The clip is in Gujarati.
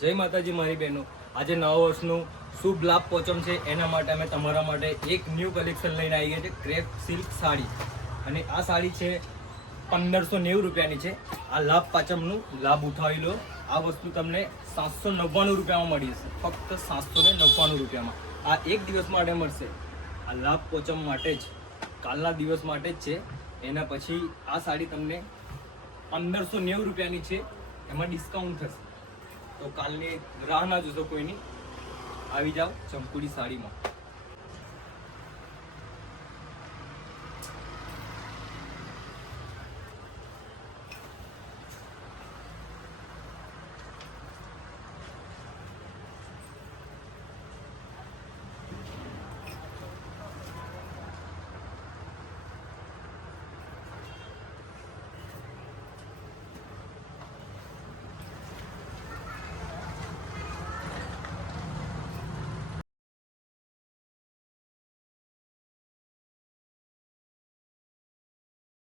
જય માતાજી મારી બહેનો, આજે નવા વર્ષનું શુભ લાભ પોચમ છે એના માટે અમે તમારા માટે એક ન્યૂ કલેક્શન લઈને આવી ગયા છે. ક્રેપ સિલ્ક સાડી, અને આ સાડી છે 1590 રૂપિયાની છે. આ લાભ પાંચમનું લાભ ઉઠાવી લો. આ વસ્તુ તમને 799 રૂપિયામાં મળી જશે, ફક્ત 799 રૂપિયામાં. આ એક દિવસ માટે મળશે. આ લાભ પોચમ માટે જ, કાલના દિવસ માટે જ છે. એના પછી આ સાડી તમને 1590 રૂપિયાની છે, એમાં ડિસ્કાઉન્ટ થશે. તો કાલની રાહ ના જોશો કોઈની, આવી જાઓ ચંપુડી સાડીમાં.